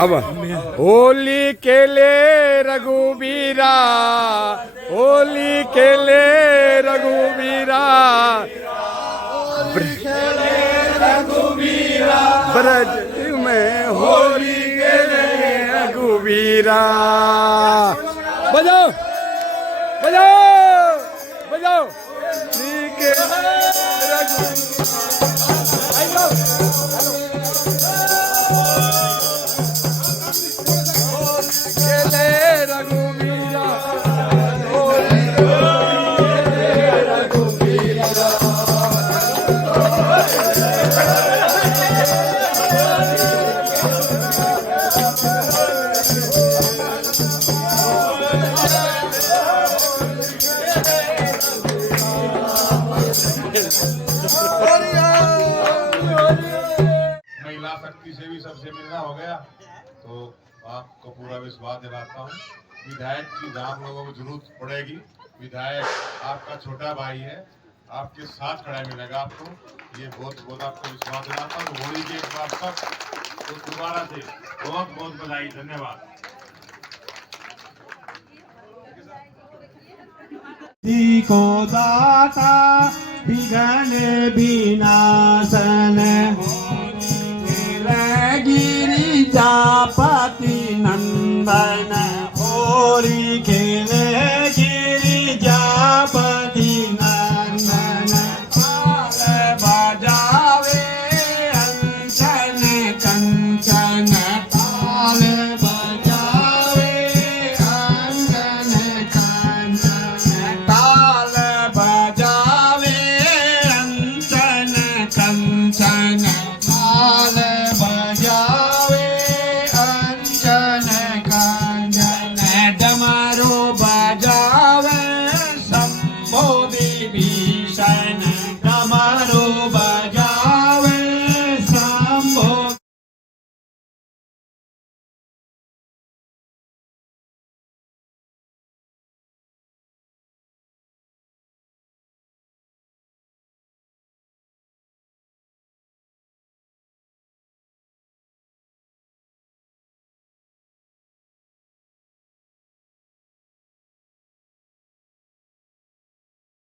अब होली खेले रघुबीरा, होली खेले रघुबीरा, ब्रज में होली खेले रघुबीरा। बजाओ बजाओ बजाओ, ठीक है महिला शक्ति से भी सबसे मिलना हो गया, तो आपको पूरा विश्वास दिलाता हूँ। विधायक की आप लोगों को जरूरत पड़ेगी। विधायक आपका छोटा भाई है, आपके साथ खड़ा मिलेगा आपको। ये बहुत बहुत आपको विश्वास दिलाता हूँ। होली के एक बार तक तो दोबारा से बहुत बहुत बधाई, धन्यवाद। को दाता विघ्न विनाशन गिरिजापति नंदन होली के